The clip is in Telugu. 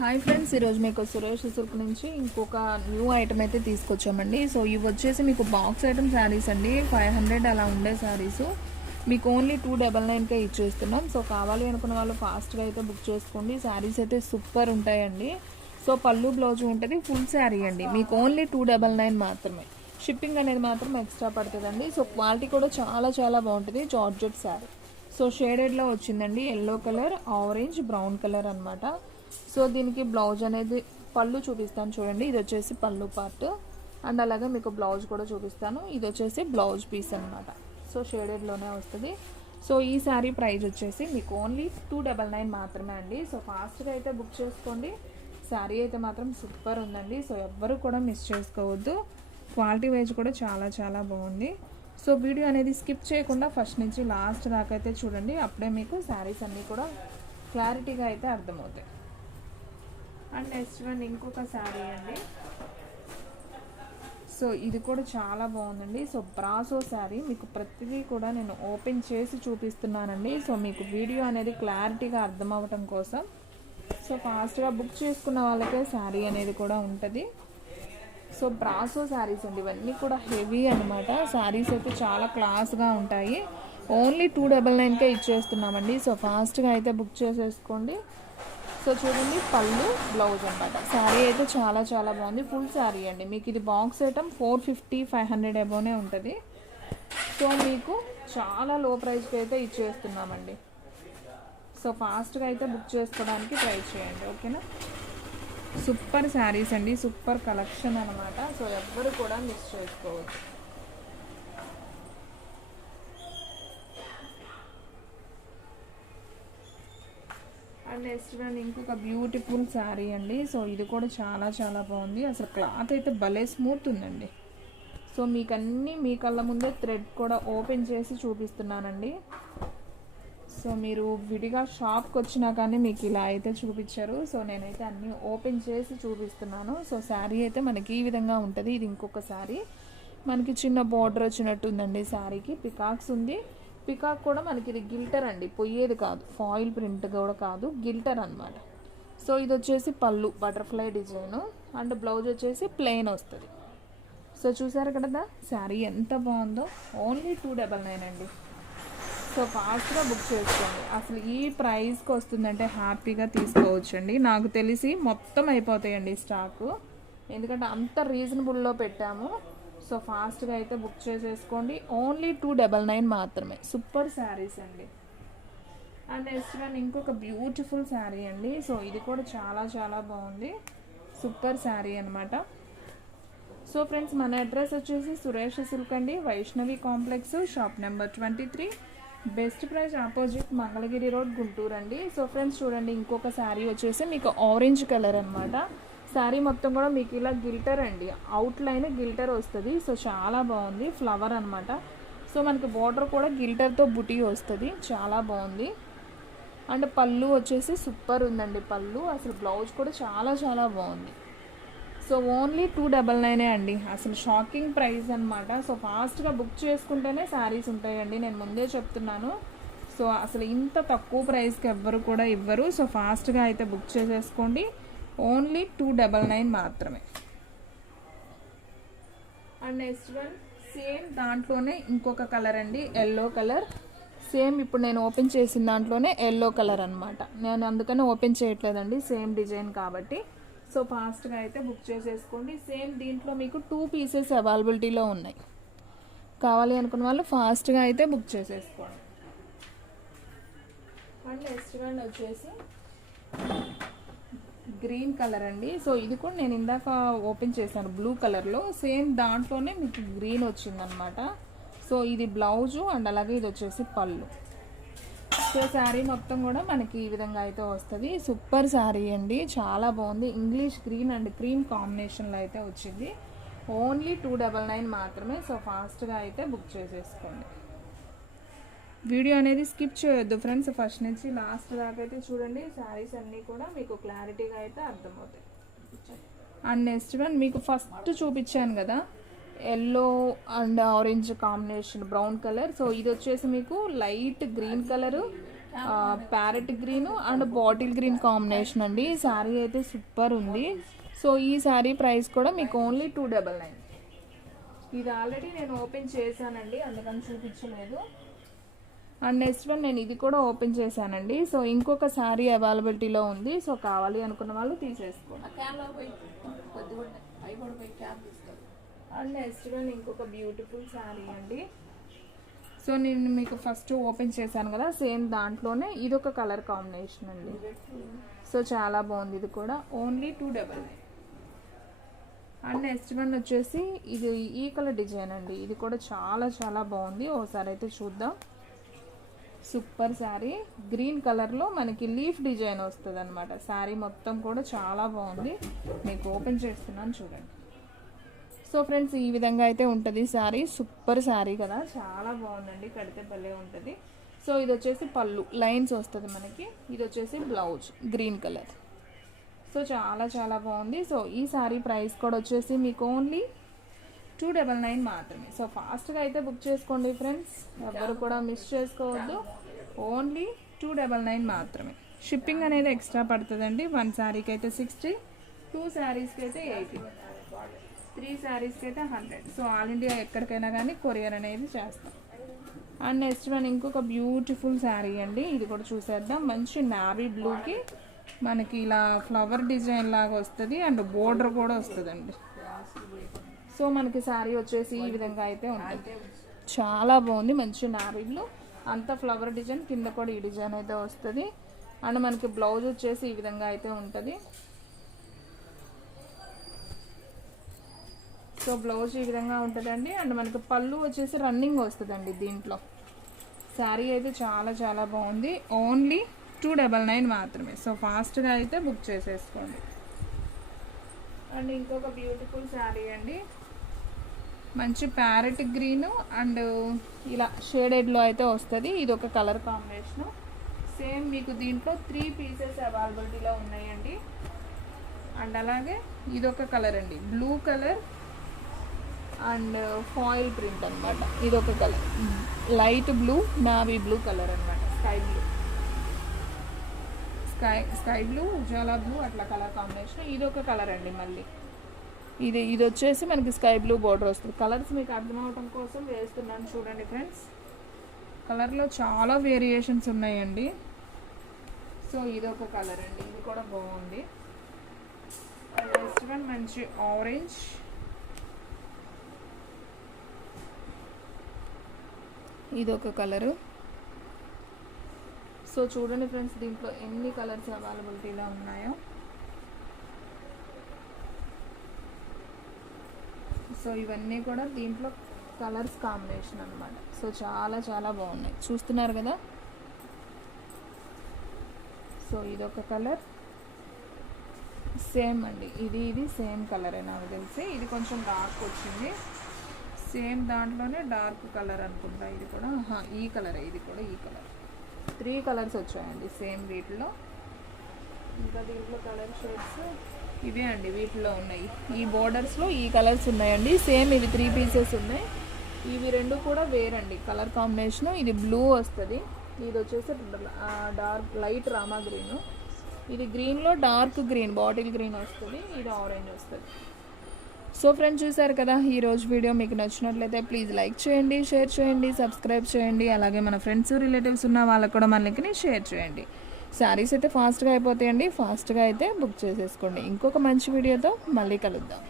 హాయ్ ఫ్రెండ్స్, ఈరోజు మీకు సురేష్ సిల్క్ నుంచి ఇంకొక న్యూ ఐటమ్ అయితే తీసుకొచ్చామండి. సో ఇవి వచ్చేసి మీకు బాక్స్ ఐటమ్ శారీస్ అండి. 500 అలా ఉండే శారీస్ మీకు ఓన్లీ 299కే ఇచ్చేస్తున్నాం. సో కావాలి అనుకున్న వాళ్ళు ఫాస్ట్గా అయితే బుక్ చేసుకోండి. శారీస్ అయితే సూపర్ ఉంటాయండి. సో పళ్ళు బ్లౌజ్ ఉంటుంది, ఫుల్ శారీ అండి. మీకు ఓన్లీ 299 మాత్రమే. షిప్పింగ్ అనేది మాత్రం ఎక్స్ట్రా పడుతుందండి. సో క్వాలిటీ కూడా చాలా చాలా బాగుంటుంది. జార్జెట్ శారీ. సో షేడెడ్లో వచ్చిందండి. Yellow colour, orange, brown colour అనమాట. సో దీనికి బ్లౌజ్ అనేది పళ్ళు చూపిస్తాను చూడండి. ఇది వచ్చేసి పళ్ళు పార్ట్ అండ్ అలాగే మీకు బ్లౌజ్ కూడా చూపిస్తాను. ఇది వచ్చేసి బ్లౌజ్ పీస్ అనమాట. సో షేడెడ్లోనే వస్తుంది. సో ఈ శారీ ప్రైస్ వచ్చేసి మీకు ఓన్లీ 299 మాత్రమే అండి. సో ఫాస్ట్గా అయితే బుక్ చేసుకోండి. శారీ అయితే మాత్రం సూపర్ ఉందండి. సో ఎవ్వరు కూడా మిస్ చేసుకోవద్దు. క్వాలిటీ వైజ్ కూడా చాలా చాలా బాగుంది. సో వీడియో అనేది స్కిప్ చేయకుండా ఫస్ట్ నుంచి లాస్ట్ దాకా అయితే చూడండి. అప్పుడే మీకు శారీస్ అన్నీ కూడా క్లారిటీగా అయితే అర్థమవుతాయి. అండ్ నెక్స్ట్ వన్ ఇంకొక శారీ అండి. సో ఇది కూడా చాలా బాగుందండి. సో బ్రాసో శారీ మీకు ప్రతిదీ కూడా నేను ఓపెన్ చేసి చూపిస్తున్నానండి. సో మీకు వీడియో అనేది క్లారిటీగా అర్థం అవ్వటం కోసం. సో ఫాస్ట్గా బుక్ చేసుకున్న వాళ్ళకే శారీ అనేది కూడా ఉంటుంది. సో బ్రాసో శారీస్ అండి. ఇవన్నీ కూడా హెవీ అనమాట. శారీస్ అయితే చాలా క్లాస్గా ఉంటాయి. ఓన్లీ 299కే ఇచ్చేస్తున్నామండి. సో ఫాస్ట్గా అయితే బుక్ చేసేసుకోండి. సో చూడండి, పళ్ళు బ్లౌజ్ అనమాట. శారీ అయితే చాలా చాలా బాగుంది. ఫుల్ శారీ అండి. మీకు ఇది బాక్స్ ఐటమ్ 450-500 అబోనే ఉంటుంది. సో మీకు చాలా లో ప్రైస్కి అయితే ఇచ్చేస్తున్నామండి. సో ఫాస్ట్గా అయితే బుక్ చేసుకోవడానికి ట్రై చేయండి, ఓకేనా. సూపర్ శారీస్ అండి, సూపర్ కలెక్షన్ అనమాట. సో ఎవ్వరు కూడా మిస్ చేసుకోవచ్చు. అండ్ నెక్స్ట్ వన్ ఇంకొక బ్యూటిఫుల్ శారీ అండి. సో ఇది కూడా చాలా చాలా బాగుంది. అసలు క్లాత్ అయితే భలే స్మూత్ ఉందండి. సో మీకు అన్నీ మీ కళ్ళ ముందే థ్రెడ్ కూడా ఓపెన్ చేసి చూపిస్తున్నానండి. సో మీరు విడిగా షాప్కి వచ్చినా కానీ మీకు ఇలా అయితే చూపించారు. సో నేనైతే అన్నీ ఓపెన్ చేసి చూపిస్తున్నాను. సో శారీ అయితే మనకి ఈ విధంగా ఉంటుంది. ఇది ఇంకొక శారీ. మనకి చిన్న బార్డర్ వచ్చినట్టు ఉందండి. శారీకి పికాక్స్ ఉంది. పికాక్ కూడా మనకి ఇది గిల్టర్ అండి, పొయ్యేది కాదు, ఫాయిల్ ప్రింట్ కూడా కాదు, గిల్టర్ అనమాట. సో ఇది వచ్చేసి పళ్ళు బటర్ఫ్లై డిజైను అండ్ బ్లౌజ్ వచ్చేసి ప్లెయిన్ వస్తుంది. సో చూసారు కదా శారీ ఎంత బాగుందో. ఓన్లీ 299 అండి. సో ఫాస్ట్గా బుక్ చేసుకోండి. అసలు ఈ ప్రైస్కి వస్తుందంటే హ్యాపీగా తీసుకోవచ్చండి. నాకు తెలిసి మొత్తం అయిపోతాయండి స్టాకు, ఎందుకంటే అంత రీజనబుల్లో పెట్టాము. సో ఫాస్ట్గా అయితే బుక్ చేసేసుకోండి. ఓన్లీ 299 మాత్రమే. సూపర్ శారీస్ అండి. అండ్ నెక్స్ట్ వన్ ఇంకొక బ్యూటిఫుల్ శారీ అండి. సో ఇది కూడా చాలా చాలా బాగుంది. సూపర్ శారీ అనమాట. సో ఫ్రెండ్స్, మన అడ్రస్ వచ్చేసి సురేష్ సిల్క్ అండి, Vaishnavi complex, shop number 23, best price opposite Mangalagiri road, Guntur అండి. సో ఫ్రెండ్స్ చూడండి, ఇంకొక శారీ వచ్చేసి మీకు ఆరెంజ్ కలర్ అనమాట. శారీ మొత్తం కూడా మీకు ఇలా గిల్టర్ అండి, అవుట్లైన్ గిల్టర్ వస్తుంది. సో చాలా బాగుంది. ఫ్లవర్ అనమాట. సో మనకి బార్డర్ కూడా గిల్టర్తో బుటీ వస్తుంది. చాలా బాగుంది. అండ్ పళ్ళు వచ్చేసి సూపర్ ఉందండి. పళ్ళు అసలు బ్లౌజ్ కూడా చాలా చాలా బాగుంది. సో ఓన్లీ 299 అండి. అసలు షాకింగ్ ప్రైస్ అనమాట. సో ఫాస్ట్గా బుక్ చేసుకుంటేనే శారీస్ ఉంటాయండి, నేను ముందే చెప్తున్నాను. సో అసలు ఇంత తక్కువ ప్రైస్కి ఎవ్వరు కూడా ఇవ్వరు. సో ఫాస్ట్గా అయితే బుక్ చేసేసుకోండి. ఓన్లీ 299 మాత్రమే. అండ్ నెక్స్ట్ వన్ సేమ్ దాంట్లోనే ఇంకొక కలర్ అండి, ఎల్లో కలర్. సేమ్ ఇప్పుడు నేను ఓపెన్ చేసిన దాంట్లోనే ఎల్లో కలర్ అనమాట. నేను అందుకని ఓపెన్ చేయట్లేదండి, సేమ్ డిజైన్ కాబట్టి. సో ఫాస్ట్గా అయితే బుక్ చేసేసుకోండి. సేమ్ దీంట్లో మీకు 2 పీసెస్ అవైలబిలిటీలో ఉన్నాయి. కావాలి అనుకున్న వాళ్ళు ఫాస్ట్గా అయితే బుక్ చేసేసుకోండి. అండ్ నెక్స్ట్ వన్ వచ్చేసి గ్రీన్ కలర్ అండి. సో ఇది కూడా నేను ఇందాక ఓపెన్ చేశాను బ్లూ కలర్లో. సేమ్ దాంట్లోనే మీకు గ్రీన్ వచ్చిందనమాట. సో ఇది బ్లౌజు అండ్ అలాగే ఇది వచ్చేసి పళ్ళు. సో శారీ మొత్తం కూడా మనకి ఈ విధంగా అయితే వస్తుంది. సూపర్ శారీ అండి, చాలా బాగుంది. ఇంగ్లీష్ గ్రీన్ అండ్ క్రీమ్ కాంబినేషన్లో అయితే వచ్చింది. ఓన్లీ 299 మాత్రమే. సో ఫాస్ట్గా అయితే బుక్ చేసేసుకోండి. వీడియో అనేది స్కిప్ చేయొద్దు ఫ్రెండ్స్, ఫస్ట్ నుంచి లాస్ట్ దాకా అయితే చూడండి. శారీస్ అన్నీ కూడా మీకు క్లారిటీగా అయితే అర్థమవుతాయి. అండ్ నెక్స్ట్ వన్ మీకు ఫస్ట్ చూపించాను కదా, yellow and orange combination brown colour. So ఇది వచ్చేసి మీకు light green colour parrot green and bottle green combination అండి. ఈ శారీ అయితే సూపర్ ఉంది. సో ఈ శారీ ప్రైస్ కూడా మీకు ఓన్లీ 299. ఇది ఆల్రెడీ నేను ఓపెన్ చేశానండి, అందుకని చూపించలేదు. అండ్ నెక్స్ట్ వన్ నేను ఇది కూడా ఓపెన్ చేశానండి. సో ఇంకొక శారీ అవైలబిలిటీలో ఉంది. సో కావాలి అనుకున్న వాళ్ళు తీసేసుకోండి. అండ్ నెక్స్ట్ వన్ ఇంకొక బ్యూటిఫుల్ శారీ అండి. సో నేను మీకు ఫస్ట్ ఓపెన్ చేశాను కదా, సేమ్ దాంట్లోనే ఇదొక కలర్ కాంబినేషన్ అండి. సో చాలా బాగుంది. ఇది కూడా ఓన్లీ 299. అండ్ నెక్స్ట్ వన్ వచ్చేసి ఇది ఈ కలర్ డిజైన్ అండి. ఇది కూడా చాలా చాలా బాగుంది. ఒకసారి అయితే చూద్దాం. సూపర్ శారీ, గ్రీన్ కలర్లో మనకి లీఫ్ డిజైన్ వస్తుంది అనమాట. శారీ మొత్తం కూడా చాలా బాగుంది. మీకు ఓపెన్ చేస్తున్నాను చూడండి. సో ఫ్రెండ్స్ ఈ విధంగా అయితే ఉంటుంది శారీ. సూపర్ శారీ కదా, చాలా బాగుందండి. కడితే భలే ఉంటుంది. సో ఇది వచ్చేసి పళ్ళు లైన్స్ వస్తుంది మనకి. ఇది వచ్చేసి బ్లౌజ్ గ్రీన్ కలర్. సో చాలా చాలా బాగుంది. సో ఈ శారీ ప్రైస్ కూడా వచ్చేసి మీకు ఓన్లీ 299 మాత్రమే. సో ఫాస్ట్గా అయితే బుక్ చేసుకోండి ఫ్రెండ్స్, ఎవరు కూడా మిస్ చేసుకోవద్దు. ఓన్లీ 299 మాత్రమే. షిప్పింగ్ అనేది ఎక్స్ట్రా పడుతుందండి. 1 శారీకి అయితే 60, 2 శారీస్కి అయితే 80, 3 శారీస్కి అయితే 100. సో ఆల్ ఇండియా ఎక్కడికైనా కానీ కొరియర్ అనేది చేస్తాం. అండ్ నెక్స్ట్ వన్ ఇంకొక బ్యూటిఫుల్ శారీ అండి. ఇది కూడా చూసేద్దాం. మంచి నావీ బ్లూకి మనకి ఇలా ఫ్లవర్ డిజైన్ లాగా వస్తుంది అండ్ బోర్డర్ కూడా వస్తుందండి. సో మనకి శారీ వచ్చేసి ఈ విధంగా అయితే ఉంటుంది. చాలా బాగుంది. మంచి నావీ బ్లూ, అంతా ఫ్లవర్ డిజైన్, కింద కూడా ఈ డిజైన్ అయితే వస్తుంది. అండ్ మనకి బ్లౌజ్ వచ్చేసి ఈ విధంగా అయితే ఉంటుంది. సో బ్లౌజ్ ఈ విధంగా ఉంటుందండి. అండ్ మనకి పళ్ళు వచ్చేసి రన్నింగ్ వస్తుందండి దీంట్లో. శారీ అయితే చాలా చాలా బాగుంది. ఓన్లీ 299 మాత్రమే. సో ఫాస్ట్గా అయితే బుక్ చేసేసుకోండి. అండ్ ఇంకొక బ్యూటిఫుల్ శారీ అండి. మంచి ప్యారెట్ గ్రీన్ అండ్ ఇలా షేడెడ్లో అయితే వస్తుంది. ఇది ఒక కలర్ కాంబినేషను. సేమ్ మీకు దీంట్లో 3 పీసెస్ అవైలబిలిటీలో ఉన్నాయండి. అండ్ అలాగే ఇదొక కలర్ అండి, blue colour and foil print అనమాట. ఇదొక colour light blue, navy blue colour అనమాట. స్కై బ్లూ, ఉజాలా బ్లూ అట్లా కలర్ కాంబినేషన్. ఇదొక కలర్ అండి. మళ్ళీ ఇది వచ్చేసి మనకి స్కై బ్లూ బార్డర్ వస్తుంది. కలర్స్ మీకు అర్థమవటం కోసం వేస్తున్నాను చూడండి ఫ్రెండ్స్. కలర్లో చాలా వేరియేషన్స్ ఉన్నాయండి. సో ఇదొక కలర్ అండి. ఇది కూడా బాగుంది. నెక్స్ట్ వన్ మంచి ఆరెంజ్, ఇదొక కలరు. సో చూడండి ఫ్రెండ్స్, దీంట్లో ఎన్ని కలర్స్ అవైలబిలిటీలో ఉన్నాయో. సో ఇవన్నీ కూడా దీంట్లో కలర్స్ కాంబినేషన్ అనమాట. సో చాలా చాలా బాగున్నాయి, చూస్తున్నారు కదా. సో ఇదొక కలర్, సేమ్ అండి. ఇది సేమ్ కలరే నాకు తెలిసి. ఇది కొంచెం డార్క్ వచ్చింది. సేమ్ దాంట్లోనే డార్క్ కలర్ అనుకుంటా. ఇది కూడా ఈ కలరే. ఇది కూడా ఈ కలర్. 3 కలర్స్ వచ్చాయండి సేమ్ వీటిలో. ఇంకా దీంట్లో కలర్ షేడ్స్ ఇవే అండి వీటిలో ఉన్నాయి. ఈ బోర్డర్స్లో ఈ కలర్స్ ఉన్నాయండి. సేమ్ ఇవి 3 పీసెస్ ఉన్నాయి. ఇవి 2 కూడా వేరండి కలర్ కాంబినేషను. ఇది బ్లూ వస్తుంది, ఇది వచ్చేసి డార్క్ లైట్ రామా గ్రీను. ఇది గ్రీన్లో డార్క్ గ్రీన్ బాటిల్ గ్రీన్ వస్తుంది. ఇది ఆరెంజ్ వస్తుంది. సో ఫ్రెండ్స్ చూసారు కదా, ఈరోజు వీడియో మీకు నచ్చినట్లయితే ప్లీజ్ లైక్ చేయండి, షేర్ చేయండి, సబ్స్క్రైబ్ చేయండి. అలాగే మన ఫ్రెండ్స్ రిలేటివ్స్ ఉన్న వాళ్ళకు కూడా మన లింక్ని షేర్ చేయండి. శారీస్ అయితే ఫాస్ట్గా అయిపోతాయండి. ఫాస్ట్గా అయితే బుక్ చేసేసుకోండి. ఇంకొక మంచి వీడియోతో మళ్ళీ కలుద్దాం.